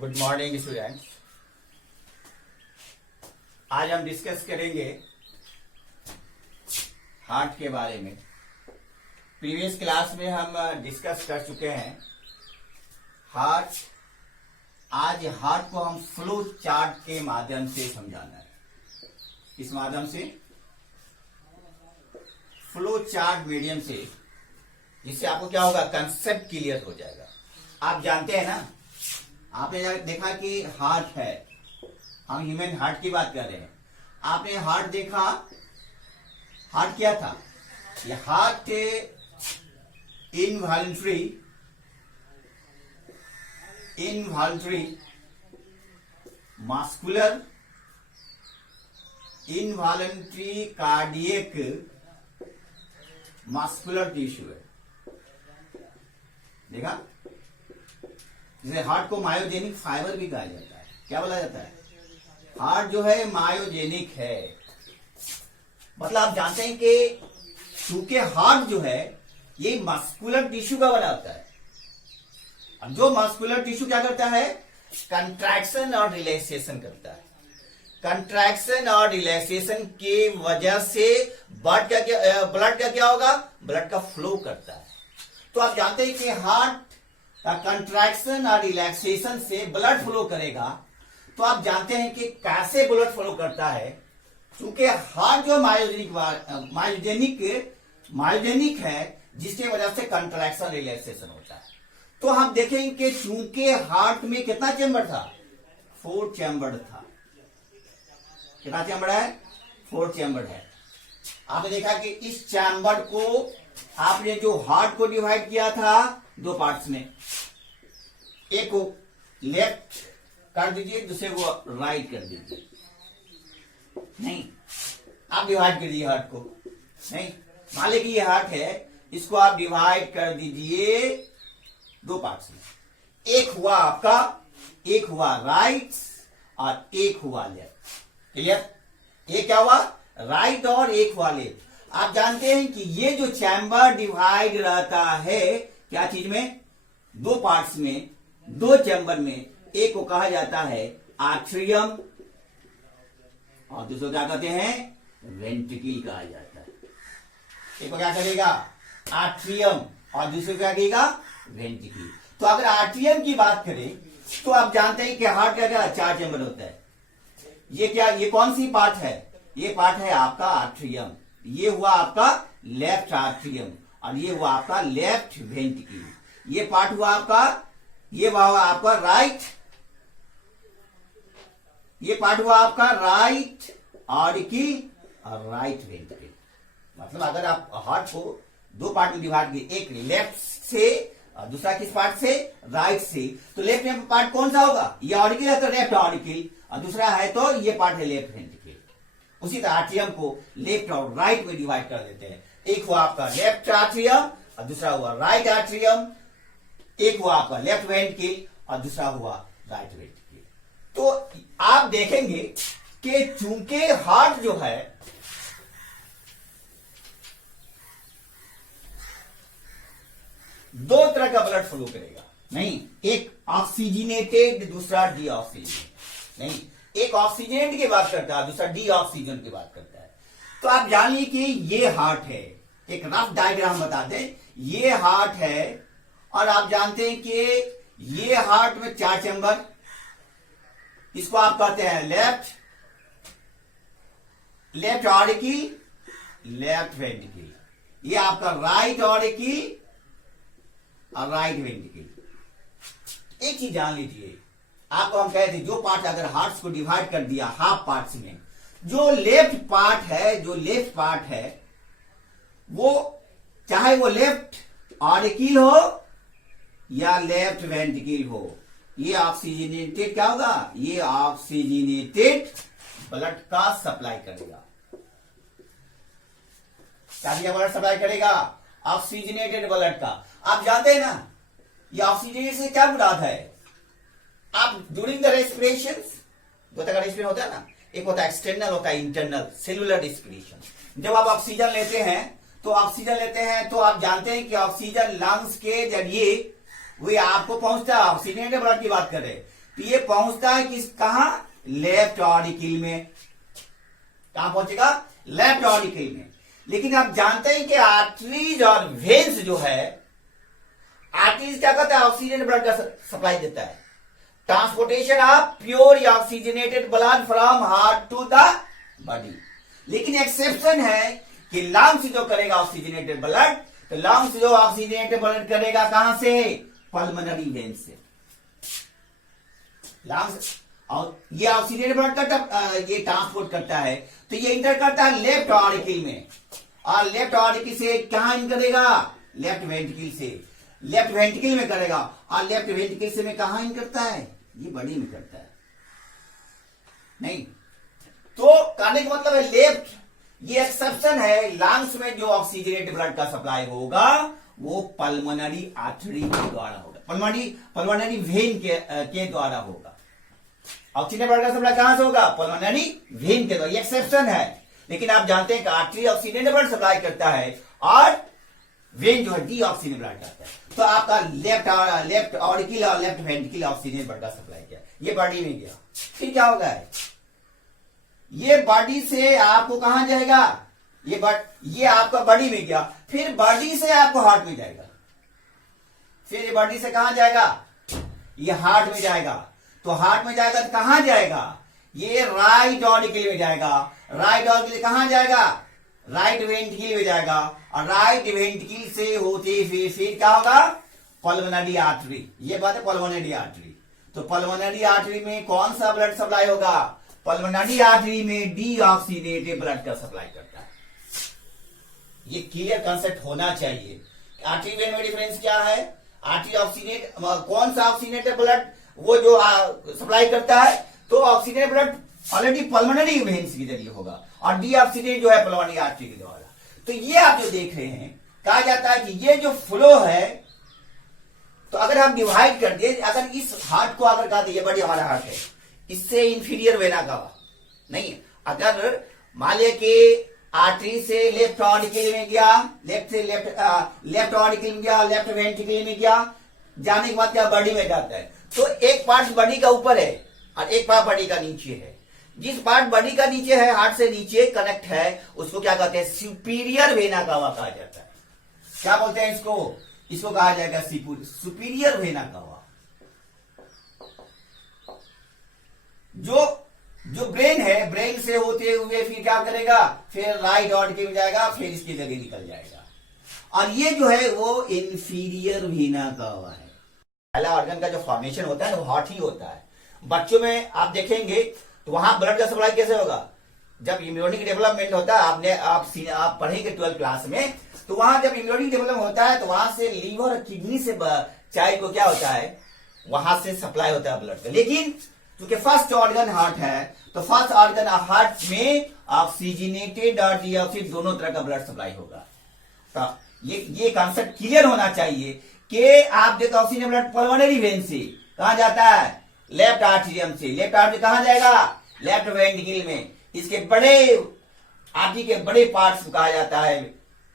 Good morning students. आज हम discuss करेंगे हार्ट के बारे में। प्रीवियस क्लास में हम डिस्कस कर चुके हैं हार्ट। आज हार्ट को हम फ्लो चार्ट के माध्यम से समझाना है। इस माध्यम से फ्लो चार्ट मीडियम से, जिससे आपको क्या होगा, कंसेप्ट क्लियर हो जाएगा। आप जानते हैं ना, आपने देखा कि हार्ट है, हम ह्यूमन हार्ट की बात कर रहे हैं। आपने हार्ट देखा, हार्ट क्या था? ये heart involuntary muscular involuntary cardiac muscular tissue है। देखा, जिसे हार्ट को मायोजेनिक फाइबर भी कहा जाता है। क्या बोला जाता है? हार्ट जो है मायोजेनिक है। मतलब आप जानते हैं कि चूंकि हार्ट जो है ये मस्कुलर टिश्यू का बना होता है। अब जो मस्कुलर टिश्यू क्या करता है? कंट्रैक्शन और रिलैक्सेशन करता है। कंट्रैक्शन और रिलैक्सेशन की वजह से ब्लड का क्या होगा? ब्लड का फ्लो करता है। तो आप जानते हैं कि हार्ट का कंट्रैक्शन और रिलैक्सेशन से ब्लड फ्लो करेगा। तो आप जानते हैं कि कैसे ब्लड फ्लो करता है। क्योंकि हार्ट जो मायोजेनिक है, जिसकी वजह से कंट्रैक्शन रिलैक्सेशन होता है। तो हम देखेंगे कि चूंकि हार्ट में कितना चैम्बर था? 4 चैम्बर था। कितना चैम्बर है? 4 चैम्बर है। आपने देखा कि इस चैम्बर को आपने जो हार्ट को डिवाइड किया था 2 पार्ट्स में, एक को लेफ्ट कर दीजिए, दूसरे को राइट कर दीजिए। नहीं, आप डिवाइड कर दीजिए हार्ट को। नहीं, मान लीजिए कि ये हार्ट है, इसको आप डिवाइड कर दीजिए 2 पार्ट्स में। एक हुआ आपका, एक हुआ राइट और एक हुआ लेफ्ट। क्लियर? ये क्या हुआ? राइट और एक हुआ लेफ्ट। आप जानते हैं कि ये जो चैम्बर डिवाइड रहता है क्या चीज में? 2 पार्ट्स में, 2 चैम्बर में। एक को कहा जाता है आर्ट्रियम और दूसरे को क्या कहते हैं? वेंट्रिकल कहा जाता है। एक को क्या करेगा? आर्ट्रियम और दूसरे को क्या कहेगा? वेंट्रिकल। तो अगर आर्ट्रियम की बात करें तो आप जानते हैं कि हार्ट का क्या 4 चैम्बर होता है। ये कौन सी पार्ट है? ये पार्ट है आपका आर्ट्रियम। ये हुआ आपका लेफ्ट आर्ट्रियम और ये हुआ आपका लेफ्ट वेंट्रिकल। ये पार्ट हुआ आपका, ये हुआ आपका राइट, ये पार्ट हुआ आपका राइट ऑरिकल और राइट वेंट्रिकल। मतलब अगर आप हार्ट को 2 पार्ट में डिवाइड किए, एक लेफ्ट से और दूसरा किस पार्ट से? राइट से। तो लेफ्ट में पार्ट कौन सा होगा? ये ऑरिकल है तो लेफ्ट ऑरिकल, और दूसरा है तो ये पार्ट है लेफ्ट वेंट्रिकल। उसी तरह आर्ट्रियम को लेफ्ट और राइट में डिवाइड कर देते हैं। एक हुआ आपका लेफ्ट आर्ट्रियम और दूसरा हुआ राइट आर्ट्रियम। एक हुआ आपका लेफ्ट वेंट्रिकल और दूसरा हुआ राइट वेंट्रिकल। तो आप देखेंगे कि चूंकि हार्ट जो है दो तरह का ब्लड फ्लो करेगा। नहीं, एक ऑक्सीजनेटेड, दूसरा डीऑक्सीजनेटेड। नहीं, एक ऑक्सीजनेट की बात करता है, दूसरा डीऑक्सीजन की बात करता है। तो आप जान लीजिए कि ये हार्ट है। एक रफ डायग्राम बता दें, ये हार्ट है और आप जानते हैं कि ये हार्ट में 4 चैम्बर, इसको आप कहते हैं लेफ्ट ऑरिकल, लेफ्ट वेंट्रिकल। ये आपका राइट ऑरिकल और राइट वेंट्रिकल। एक चीज जान लीजिए, आपको हम कहते हैं जो पार्ट अगर हार्ट्स को डिवाइड कर दिया हाफ पार्ट्स में, जो लेफ्ट पार्ट है वो चाहे वो लेफ्ट ऑरिकल हो या लेफ्ट वेंट्रिकल हो, ये ऑक्सीजनेटेड क्या होगा? ये ऑक्सीजनेटेड ब्लड का सप्लाई करेगा। क्या ब्लड सप्लाई करेगा? ऑक्सीजनेटेड ब्लड का। आप जानते हैं ना, ये ऑक्सीजन से क्या मुराद है? आप ड्यूरिंग द रेस्पिरेशन, 2 तरह का रेस्पिरेशन होता है ना, एक होता है एक्सटर्नल, होता है इंटरनल, सेलुलर रेस्पिरेशन। जब आप ऑक्सीजन लेते हैं तो आप जानते हैं कि ऑक्सीजन लंग्स के जरिए वही आपको पहुंचता है। ऑक्सीजनेटेड ब्लड की बात कर रहे हैं तो ये पहुंचता है किस कहा, लेफ्ट ऑरिकल में। कहां पहुंचेगा, लेफ्ट ऑरिकल में। लेकिन आप जानते हैं कि आर्टरीज और वेन्स जो है, आर्टरीज क्या करता है, ऑक्सीजन ब्लड का सप्लाई देता है, transportation of pure oxygenated blood from heart to the body. लेकिन एक्सेप्शन है कि लंग्स जो करेगा ऑक्सीजनेटेड ब्लड, तो लंग्स जो ऑक्सीजनेटेड ब्लड करेगा कहां से, पल्मोनरी वेन से। लंग्स और ये ऑक्सीजनेटेड ब्लड करता, ये ट्रांसपोर्ट करता है, तो ये इंटर करता है लेफ्ट ऑरिकल में, और लेफ्ट ऑरिकल से कहां इन करेगा, लेफ्ट वेंट्रिकल से, लेफ्ट वेंट्रिकल में करेगा, और लेफ्ट वेंट्रिकल से में कहां इन करता है, ये बॉडी में करता है। नहीं तो कहने का मतलब है लेफ्ट, ये एक्सेप्शन है, लंग्स में जो ऑक्सीजनेटेड ब्लड का सप्लाई होगा वो पल्मोनरी आर्टरी के द्वारा होगा, पल्मोनरी वेन के द्वारा होगा। ऑक्सीजन ब्लड का सप्लाई कहां से होगा, पल्मोनरी वेन के द्वारा, ये एक्सेप्शन है। लेकिन आप जानते हैं कि आर्टरी ऑक्सीजन ब्लड सप्लाई करता है और वेन जो है डी ऑक्सीजन ब्लड करता है। तो आपका लेफ्ट ऑरिकल और लेफ्ट वेंट्रिकल ऑक्सीजन ब्लड का सप्लाई किया, ये बॉडी में गया, फिर क्या होगा, ये बॉडी से आपको कहां जाएगा, ये आपका बॉडी में गया, फिर बॉडी से आपको हार्ट में जाएगा, फिर ये बॉडी से कहां जाएगा, ये हार्ट में जाएगा। तो हार्ट में जाएगा तो कहां जाएगा, ये राइट ऑरिकल में जाएगा, राइट ऑरिकल कहां जाएगा, राइट वेंट्रिकल में जाएगा, और राइट वेंट्रिकल से होते फिर क्या होगा, पल्मोनरी आर्टरी। ये बात है पल्मोनरी आर्टरी। तो पल्मोनरी आर्टरी में कौन सा ब्लड सप्लाई होगा, पल्मोनरी आर्टरी में डीऑक्सीनेटेड ब्लड का सप्लाई करता है। ये क्लियर कंसेप्ट होना चाहिए। आर्टरी वेन में डिफरेंस क्या है, आर्टरी ऑक्सीनेट, कौन सा ऑक्सीनेटेड ब्लड वो जो सप्लाई करता है, तो oxygenated blood already pulmonary veins के जरिए होगा, और डीऑक्सीनेट जो है पल्मोनरी आर्टरी के द्वारा। तो ये आप जो देख रहे हैं, कहा जाता है कि ये जो फ्लो है, तो अगर हम डिवाइड कर दिए, अगर इस हार्ट को अगर कहा, ये बड़ी हमारा हार्ट है, इससे इंफीरियर वेना कवा नहीं, अगर मान लिया कि आर्टरी से लेफ्ट ऑरिकल में गया, लेफ्ट ऑरिकल में गया, लेफ्ट वेंट्रिकल में गया, जाने के बाद क्या बॉडी में जाता है, तो एक पार्ट बॉडी का ऊपर है और एक पार्ट बॉडी का नीचे है। जिस पार्ट बॉडी का नीचे है, हार्ट से नीचे कनेक्ट है, उसको क्या कहते हैं, सुपीरियर वेना कावा कहा जाता है। क्या बोलते हैं इसको कहा जाएगा सुपीरियर वेना कावा। जो ब्रेन है, ब्रेन से होते हुए फिर क्या करेगा, फिर राइट ऑरिकल में जाएगा, फिर इसकी जगह निकल जाएगा, और ये जो है वो इंफीरियर वेना कावा है। पहला ऑर्गन का जो फॉर्मेशन होता है वो हार्ट ही होता है। बच्चों में आप देखेंगे तो वहां ब्लड का सप्लाई कैसे होगा, जब इम्यूनिक डेवलपमेंट होता है, आप पढ़ेंगे 12th क्लास में, तो वहां जब इम्यूनिक डेवलपमेंट होता है तो वहां से लीवर और किडनी से चाइल्ड को क्या होता है, वहां से सप्लाई होता है ब्लड का। लेकिन क्योंकि फर्स्ट ऑर्गन हार्ट है, तो फर्स्ट ऑर्गन हार्ट में ऑक्सीजनेटेड और डीऑक्सीजन दोनों तरह का ब्लड सप्लाई होगा। तो ये कॉन्सेप्ट क्लियर होना चाहिए कि आप देखो ऑक्सीजन ब्लड पल्मोनरी वेन से कहां जाता है, लेफ्ट आर्टरियम से। लेफ्ट आर्टरी कहां जाएगा, लेफ्ट वेंट्रिकल में। इसके बड़े आर्टरी के बड़े पार्ट्स को कहा जाता है,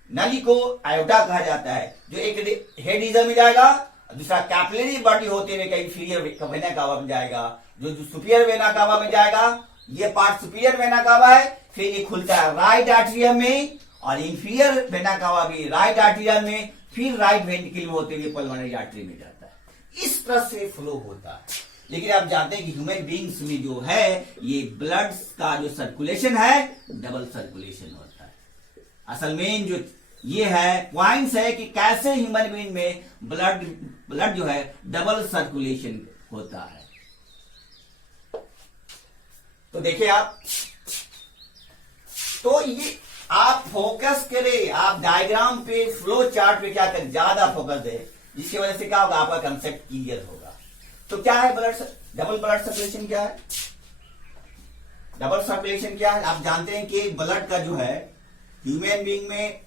नली को आयोटा कहा जाता है, जो एक हेड रीजन में जाएगा, दूसरा कैपिलरी बॉडी होते हुए इंफीरियर वेना कावा में जाएगा, जो सुपीरियर वेना कावा में जाएगा। ये पार्ट सुपीरियर वेना कावा है, फिर ये खुलता है राइट आर्टरियम में, और इंफीरियर वेना कावा भी राइट आर्टरियम में, फिर राइट वेंट्रिकल में होते हुए पल्मोनरी आर्टरी में जाता है। इस तरह से फ्लो होता है। लेकिन आप जानते हैं कि ह्यूमन बींग्स में जो है, ये ब्लड का जो सर्कुलेशन है, डबल सर्कुलेशन होता है। असल में जो ये है पॉइंट्स है कि कैसे ह्यूमन बींग में ब्लड जो है डबल सर्कुलेशन होता है। तो देखिए आप, तो ये आप फोकस करें, आप डायग्राम पे, फ्लो चार्ट पे क्या करें, ज्यादा फोकस दें, जिसकी वजह से क्या होगा, आपका कंसेप्ट क्लियर होगा। तो क्या है डबल ब्लड सर्कुलेशन क्या है, डबल सर्कुलेशन क्या है। आप जानते हैं कि ब्लड का जो है ह्यूमन बीइंग में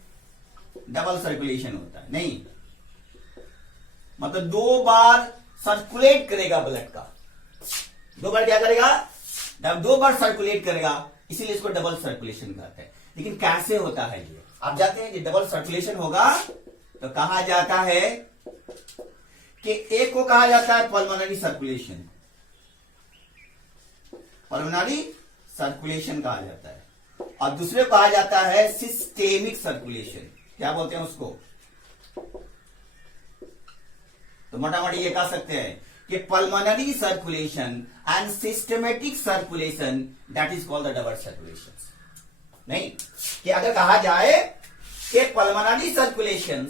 डबल सर्कुलेशन होता है, नहीं मतलब 2 बार सर्कुलेट करेगा ब्लड का, 2 बार क्या करेगा, 2 बार सर्कुलेट करेगा, इसीलिए इसको डबल सर्कुलेशन कहते हैं। लेकिन कैसे होता है ये, आप जानते हैं कि डबल सर्कुलेशन होगा तो कहा जाता है कि एक को कहा जाता है पल्मोनरी सर्कुलेशन, पल्मोनरी सर्कुलेशन कहा जाता है, और दूसरे को कहा जाता है सिस्टेमिक सर्कुलेशन। क्या बोलते हैं उसको? तो मोटा मोटी ये कह सकते हैं कि pulmonary circulation and systematic circulation, that is called the double circulation. नहीं, कि अगर कहा जाए कि pulmonary circulation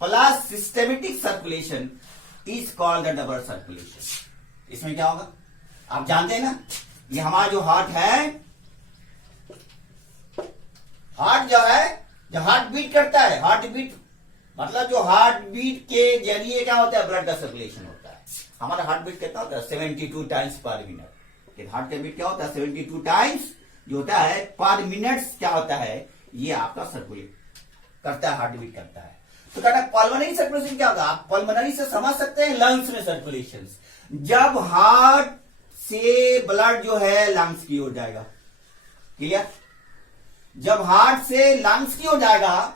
plus systematic circulation is called the double circulation. इसमें क्या होगा? आप जानते हैं ना, ये हमारा जो हार्ट है, हार्ट जो है, जो हार्ट बीट करता है, हार्ट बीट मतलब जो हार्ट बीट के जरिए क्या होता है? ब्लड का सर्कुलेशन होता है। हमारा हार्ट बीट कितना होता है? 72 टाइम्स पर मिनट। हार्ट का बीट क्या होता है? 72 टाइम्स जो होता है पर मिनट क्या होता है? ये आपका सर्कुलेट करता है, हार्ट बीट करता है। तो कहता है पल्मोनरी सर्कुलेशन क्या होगा? आप पल्मोनरी से समझ सकते हैं लंग्स में सर्कुलेशन, जब हार्ट से ब्लड जो है लंग्स की ओर जाएगा। क्लियर? जब हार्ट से लंग्स की ओर जाएगा,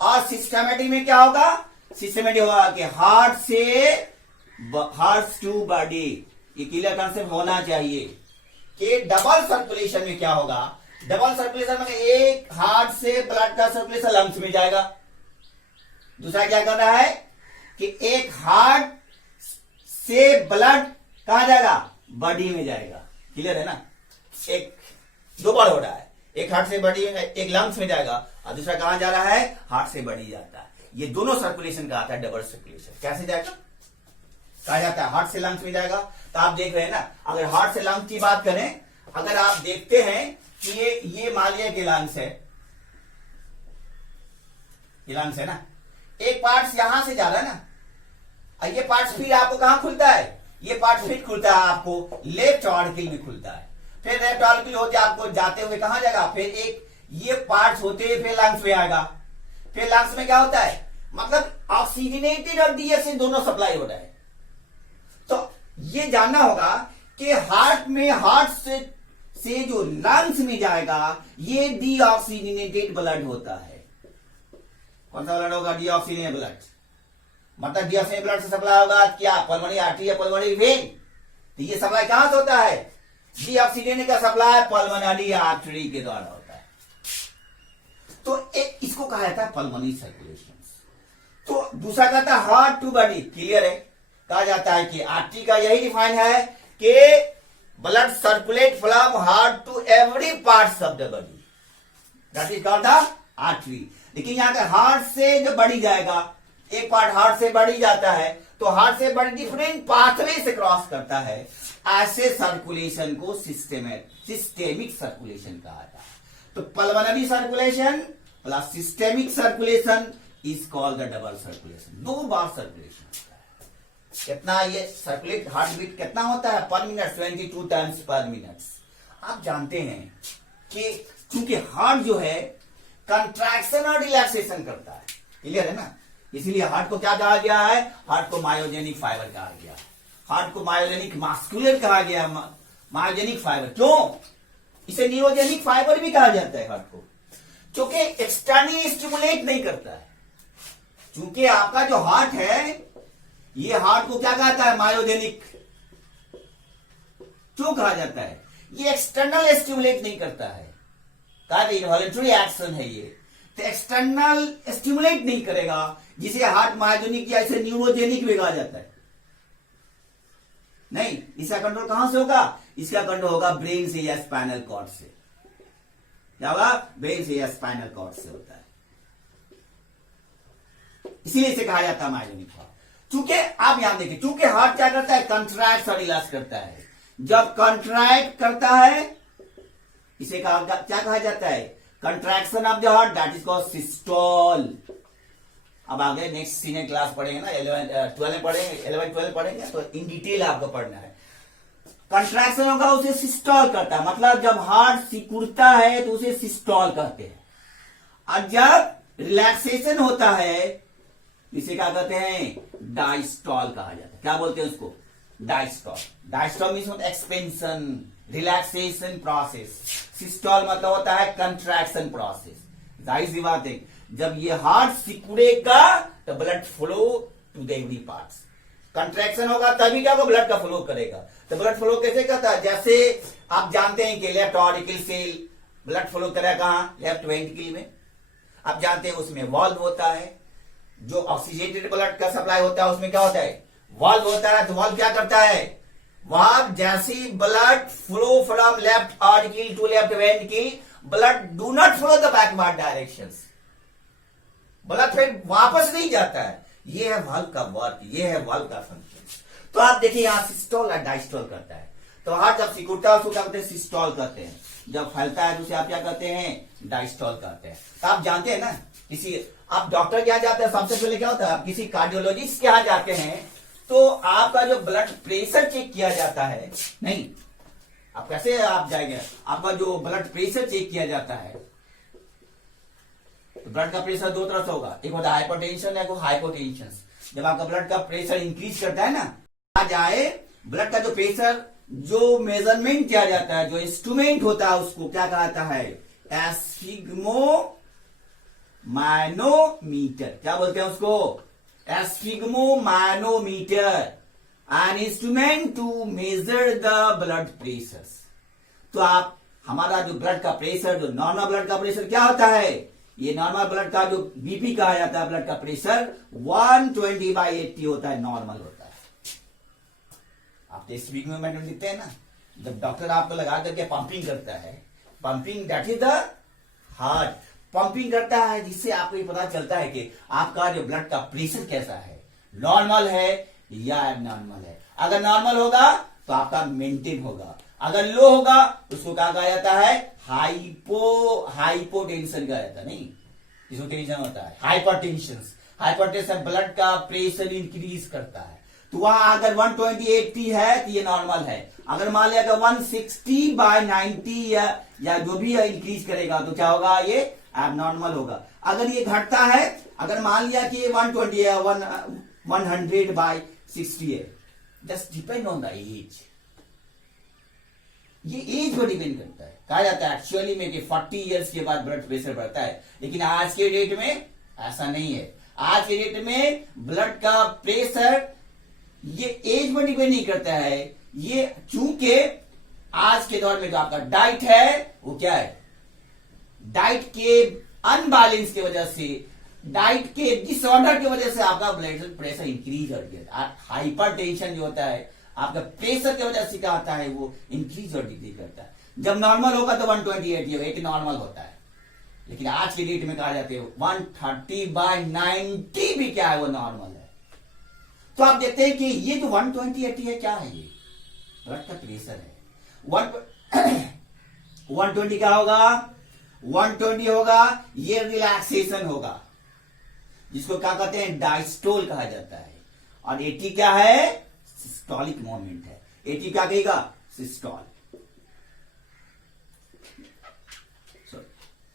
और सिस्टमेटिक में क्या होगा? सिस्टमेटिक होगा कि हार्ट से हार्ट टू बॉडी। ये क्लियर कंसेप्ट होना चाहिए कि डबल सर्कुलेशन में क्या होगा? डबल सर्कुलेशन में एक हार्ट से ब्लड का सर्कुलेशन लंग्स में जाएगा, दूसरा क्या कर रहा है कि एक हार्ट से ब्लड कहां जाएगा? बॉडी में जाएगा। क्लियर है ना? एक दो बार हो रहा है, एक हार्ट से बॉडी में, एक लंग्स में जाएगा, और दूसरा कहां जा रहा है? हार्ट से बॉडी जाता है। ये दोनों सर्कुलेशन का आता है डबल सर्कुलेशन। कैसे जाएगा? कहा जाता है हार्ट से लंग्स में जाएगा। तो आप देख रहे हैं ना, अगर हार्ट से लंग्स की बात करें, अगर आप देखते हैं कि ये मान लिया कि लंग्स है, ये लंग्स है ना, एक पार्ट यहां से जा रहा है ना, और ये पार्ट फिर आपको कहां खुलता है? ये पार्ट फिर खुलता है आपको लेफ्ट ऑर्किल में खुलता है, फिर लेफ्ट ऑर्किल होते आपको जाते हुए कहां जाएगा? फिर एक ये पार्ट होते हुए फिर लंग्स में आएगा। फिर लंग्स में क्या होता है? मतलब ऑक्सीजनेटेड और डीएसए दोनों सप्लाई हो रहा है। तो ये जानना होगा कि हार्ट में, हार्ट से जो लंग्स में जाएगा, ये डीऑक्सीजनेटेड ब्लड होता है। कौन सा ब्लड होगा? Deoxygenated blood. मतलब डीऑक्सीजनेटेड ब्लड से सप्लाई होगा क्या? पल्मोनरी आर्टरी या पल्मोनरी वेन। तो ये सप्लाई कहां से होता है? डीऑक्सीजनेटेड का सप्लाई पल्मोनरी आर्टरी के द्वारा होता है। तो एक इसको कहा जाता है पल्मोनरी सर्कुलेशन। तो दूसरा कहता है हार्ट टू बॉडी। क्लियर है? कहा जाता है कि आर्टरी का यही डिफाइन है कि blood circulate from heart to every part of the body, that is called the artery. लेकिन यहां का हार्ट से जो बॉडी जाएगा, एक पार्ट हार्ट से बॉडी जाता है, तो हार्ट से बॉडी डिफरेंट पाथवे से क्रॉस करता है। ऐसे सर्कुलेशन को सिस्टेमिक सर्कुलेशन कहा जाता है। तो pulmonary circulation plus systemic circulation is called the double circulation. दो बार सर्कुलेशन होता है। कितना ये सर्कुलेट, हार्ट बीट कितना होता है पर मिनट? 22 टाइम्स पर मिनट। आप जानते हैं कि क्योंकि हार्ट जो है कंट्रैक्शन और रिलैक्सेशन करता है। क्लियर है ना? इसीलिए हार्ट को क्या कहा गया है? हार्ट को मायोजेनिक फाइबर कहा गया है। हार्ट को मायोजेनिक मास्कुलर कहा गया, मायोजेनिक फाइबर। क्यों? इसे न्यूरोजेनिक फाइबर भी कहा जाता है हार्ट को, क्योंकि एक्सटर्नली स्टिमुलेट नहीं करता है। क्योंकि आपका जो हार्ट है, ये हार्ट को क्या कहता है? मायोजेनिक। क्यों कहा जाता है? ये एक्सटर्नल स्टिमुलेट नहीं करता है, कहा इनवॉलंटरी एक्शन है ये। तो एक्सटर्नल स्टिमुलेट नहीं करेगा, जिसे हार्ट मायोजेनिक या इसे न्यूरोजेनिक भी कहा जाता है। नहीं, इसका कंट्रोल कहां से होगा? इसका कंट्रोल होगा ब्रेन से या स्पाइनल कॉर्ड से। क्या होगा? ब्रेन से या स्पाइनल कॉर्ड से होता है। इसीलिए इसे कहा जाता है मायोजेनिक हार्ट। चूंकि आप यहां देखिए, चूंकि हार्ट क्या करता है? कंट्रैक्ट और रिलैक्स करता है। जब कंट्रैक्ट करता है, इसे क्या कहा जाता है? Contraction of the heart, that is called systole. अब आगे नेक्स्ट सीनियर क्लास पढ़ेंगे ना, 11 12 पढ़ेंगे, 11 12 पढ़ेंगे, तो इन डिटेल आपको पढ़ना है। कंट्रैक्शन होगा, उसे सिस्टोल करता है। मतलब जब हार्ट सिकुड़ता है तो उसे सिस्टोल कहते हैं, और जब रिलैक्सेशन होता है इसे क्या कहते हैं? डायस्टॉल कहा जाता है। क्या बोलते हैं उसको? Diastole. Diastole means expansion, relaxation process. Systole मतलब होता है कंट्रैक्शन प्रोसेस। जाहिर सी बात है, जब ये हार्ट सिकुड़ेगा तो blood flow to the every parts. Contraction होगा तभी क्या होगा, ब्लड का फ्लो करेगा। तो ब्लड फ्लो कैसे करता है, जैसे आप जानते हैं कि लेफ्ट ऑरिकल से ब्लड फ्लो करेगा कहां, लेफ्ट वेंट्रिकल में। आप जानते हैं उसमें वाल्व होता है, जो ऑक्सीजेटेड ब्लड का सप्लाई होता है उसमें क्या होता है, वाल्व होता है। तो वाल्व क्या करता है, वहां जैसे blood flow from left auricle to left ventricle, blood do not flow the backward directions, blood फिर वापस नहीं जाता है। ये है वाल्व का वर्क, ये है वाल्व का फंक्शन। तो आप देखिए यहां सिस्टोल और डायस्टोल करता है। तो हार्ट जब सिकुड़ता है उसको क्या कहते हैं, सिस्टोल करते हैं। जब फैलता है तो उसे आप क्या कहते हैं, डायस्टोल करते हैं। तो आप जानते हैं ना, किसी आप डॉक्टर के यहाँ जाते हैं सबसे पहले क्या होता है, आप किसी कार्डियोलॉजिस्ट के यहाँ जाते हैं तो आपका जो ब्लड प्रेशर चेक किया जाता है, नहीं आप कैसे आप जाएंगे, आपका जो ब्लड प्रेशर चेक किया जाता है, तो ब्लड का प्रेशर दो तरह से होगा, एक होता है हाइपरटेंशन, एक हाइपोटेंशन। जब आपका ब्लड का प्रेशर इंक्रीज करता है ना, आ जाए ब्लड का जो प्रेशर, जो मेजरमेंट किया जाता है, जो इंस्ट्रूमेंट होता है उसको क्या कहता है, एस्फिग्मो मैनोमीटर। क्या बोलते हैं उसको, sphygmomanometer, an instrument to measure the blood pressure. तो आप हमारा जो ब्लड का प्रेशर, जो नॉर्मल ब्लड का प्रेशर क्या होता है, ये नॉर्मल ब्लड का जो बीपी कहा जाता है, ब्लड का प्रेशर 120/80 होता है, नॉर्मल होता है। आप टेस्ट वीक में मैंने लिखते हैं ना, जब डॉक्टर आपको लगा करके पंपिंग करता है, pumping that is the heart, pumping करता है, जिससे आपको ये पता चलता है कि आपका जो ब्लड का प्रेशर कैसा है, नॉर्मल है या एबनॉर्मल है। अगर नॉर्मल होगा तो आपका मेंटेन होगा, अगर लो होगा उसको क्या कहा जाता है, हाइपोटेंशन कहा जाता है, नहीं जिसको टेंशन होता है, हाइपरटेंशन। हाइपरटेंशन ब्लड का प्रेशर इंक्रीज करता है। तो वहां अगर 120/80 है तो ये नॉर्मल है। अगर मान लिया 160/90 या जो भी इंक्रीज करेगा तो क्या होगा, ये एबनॉर्मल होगा। अगर ये घटता है, अगर मान लिया कि 120 है, 100/60 है, just depend on the age, ये एज पर डिपेंड करता है। कहा जाता है एक्चुअली में कि 40 इयर्स के बाद ब्लड प्रेशर बढ़ता है, लेकिन आज के डेट में ऐसा नहीं है। आज के डेट में ब्लड का प्रेशर ये एज पर डिपेंड नहीं करता है, ये चूंकि आज के दौर में जो आपका डाइट है वो क्या है, डाइट के अनबैलेंस की वजह से, डाइट के डिसऑर्डर की वजह से आपका ब्लड प्रेशर इंक्रीज हो गया। हाइपरटेंशन जो होता है आपका प्रेशर की वजह से क्या होता है, वो इंक्रीज और डिक्रीज करता है। जब नॉर्मल होगा तो 120/80 नॉर्मल होता है, लेकिन आज की डेट में कहा जाता है 130/90 भी क्या है, वो नॉर्मल है। तो आप देखते हैं कि ये जो 120/80 है क्या है, ये ब्लड का प्रेशर है। 120 क्या होगा, 120 होगा, ये रिलैक्सेशन होगा, जिसको क्या कहते हैं, डायस्टोल कहा जाता है। और 80 क्या है, सिस्टोलिक मोमेंट है। 80 क्या कहेगा, सिस्टोल।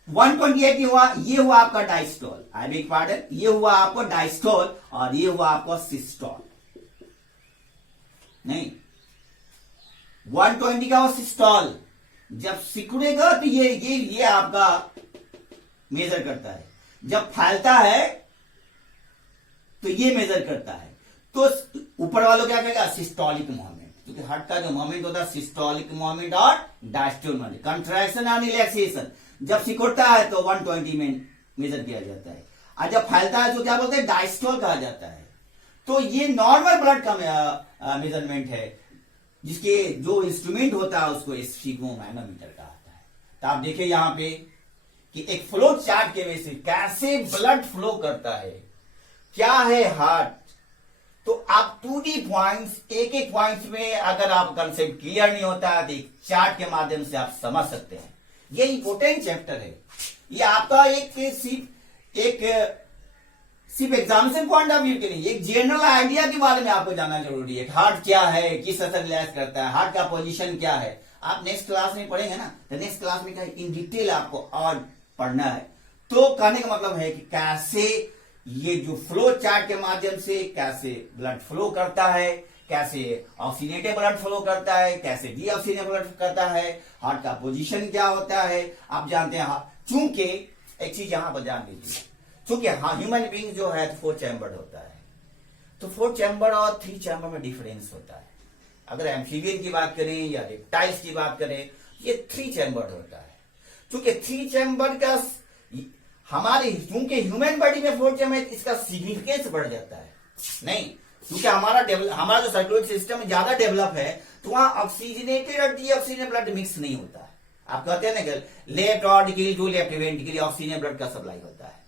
120/80 हुआ, ये हुआ आपका डायस्टोल, आई बेग पार्डन, ये हुआ आपको डायस्टोल और ये हुआ आपका सिस्टोल। नहीं, 120 का वो सिस्टोल, जब सिकुड़ेगा तो ये आपका मेजर करता है, जब फैलता है तो ये मेजर करता है। तो ऊपर वालों क्या कहेगा, सिस्टोलिक मोमेंट, क्योंकि हार्ट का जो मोमेंट होता है सिस्टोलिक मोमेंट और डायस्टोल मोमेंट, कंट्रैक्शन और रिलैक्सेशन। जब सिकुड़ता है तो 120 में मेजर किया जाता है, और जब फैलता है तो क्या बोलते हैं, डायस्टोल कहा जाता है। तो ये नॉर्मल ब्लड का मेजरमेंट है, जिसके जो इंस्ट्रूमेंट होता है उसको एस्फिग्मो मैनोमीटर कहा जाता है। तो आप देखिए यहां पे कि एक फ्लो चार्ट के वजह से कैसे ब्लड फ्लो करता है, क्या है हार्ट। तो आप 2D पॉइंट्स, एक एक पॉइंट्स में अगर आप कंसेप्ट क्लियर नहीं होता है तो एक चार्ट के माध्यम से आप समझ सकते हैं। ये इंपोर्टेंट चैप्टर है, ये आपका सिर्फ एग्जामिनेशन पॉइंट ऑफ व्यू के नहीं, एक जनरल आइडिया के बारे में आपको जानना जरूरी है। हार्ट क्या है, किस तरह से रिलैक्स करता है, हार्ट का पोजीशन क्या है, आप नेक्स्ट क्लास में पढ़ेंगे ना, तो नेक्स्ट क्लास में क्या इन डिटेल आपको और पढ़ना है। तो कहने का मतलब है कि कैसे ये जो फ्लो चार्ट के माध्यम से कैसे ब्लड फ्लो करता है, कैसे ऑक्सीनेटेड ब्लड फ्लो करता है, कैसे डीऑक्सीनेटेड ब्लड करता है, हार्ट का पोजीशन क्या होता है आप जानते हैं। चूंकि एक चीज यहां पर जान लीजिए, चूंकि ह्यूमन बींग जो है 4 चैम्बर्ड होता है, तो 4 चैम्बर और 3 चैम्बर में डिफरेंस होता है। अगर एम्फीबियन की बात करें या रेप्टाइल्स की बात करें, ये 3 चैम्बर होता है। क्योंकि 3 चैम्बर का हमारे चूंकि ह्यूमन बॉडी में 4 चैम्बर, इसका सिग्निफिकेंस बढ़ जाता है। नहीं, क्योंकि हमारा जो सर्कुलेटरी सिस्टम ज्यादा डेवलप है, तो वहां ऑक्सीजनेटेड और डीऑक्सीजनेटेड ब्लड मिक्स नहीं होता है। आप कहते हैं ना कि left auricle to left ventricle oxygen blood का सप्लाई होता है।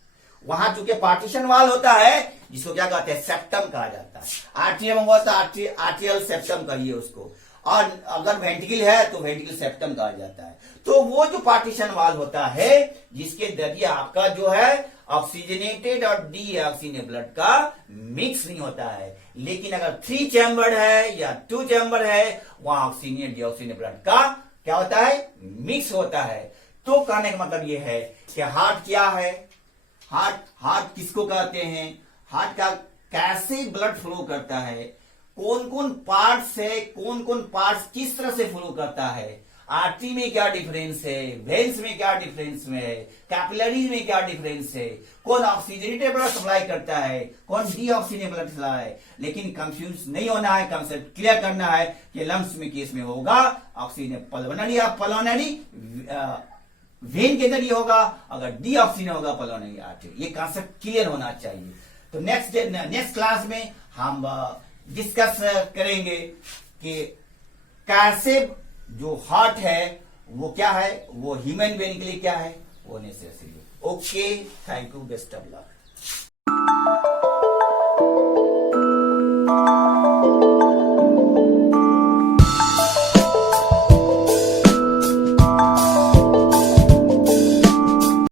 वहां चूंकि पार्टीशन वाल होता है, जिसको क्या कहते हैं, सेप्टम कहा जाता है। आर्ट्रियम हुआ तो आर्ट्रियल सेप्टम कहिए उसको, और अगर वेंट्रिकल है तो वेंट्रिकल सेप्टम कहा जाता है। तो वो जो पार्टीशन वाल होता है, जिसके जरिए आपका जो है ऑक्सीजनेटेड और डीऑक्सीजनेटेड ब्लड का मिक्स नहीं होता है। लेकिन अगर 3 चैम्बर है या 2 चैम्बर है, वहां ऑक्सीजनेटेड डीऑक्सीजनेटेड ब्लड का क्या होता है, मिक्स होता है। तो कहने का मतलब यह है कि हार्ट क्या है, हार्ट किसको कहते हैं, हार्ट का कैसे ब्लड फ्लो करता है, कौन कौन पार्ट्स है, कौन कौन पार्ट्स किस तरह से फ्लो करता है, आर्टरी में क्या डिफरेंस है, वेन्स में क्या डिफरेंस है, कैपिलरी में क्या डिफरेंस है, कौन ऑक्सीजनेटेड ब्लड सप्लाई करता है, कौन डीऑक्सीजनेटेड ब्लड सप्लाई है। लेकिन कंफ्यूज नहीं होना है, कंसेप्ट क्लियर करना है कि लंग्स में केस में होगा ऑक्सीजन पल्मोनरी या पल्मोनरी वेन के जरिए होगा, अगर डीऑक्सीजन होगा पल्मोनरी आर्टरी। ये कंसेप्ट क्लियर होना चाहिए। तो नेक्स्ट क्लास में हम डिस्कस करेंगे कि कैसे जो हार्ट है वो क्या है, वो ह्यूमन बीइंग के लिए क्या है, वो necessary. Okay, thank you, best of luck.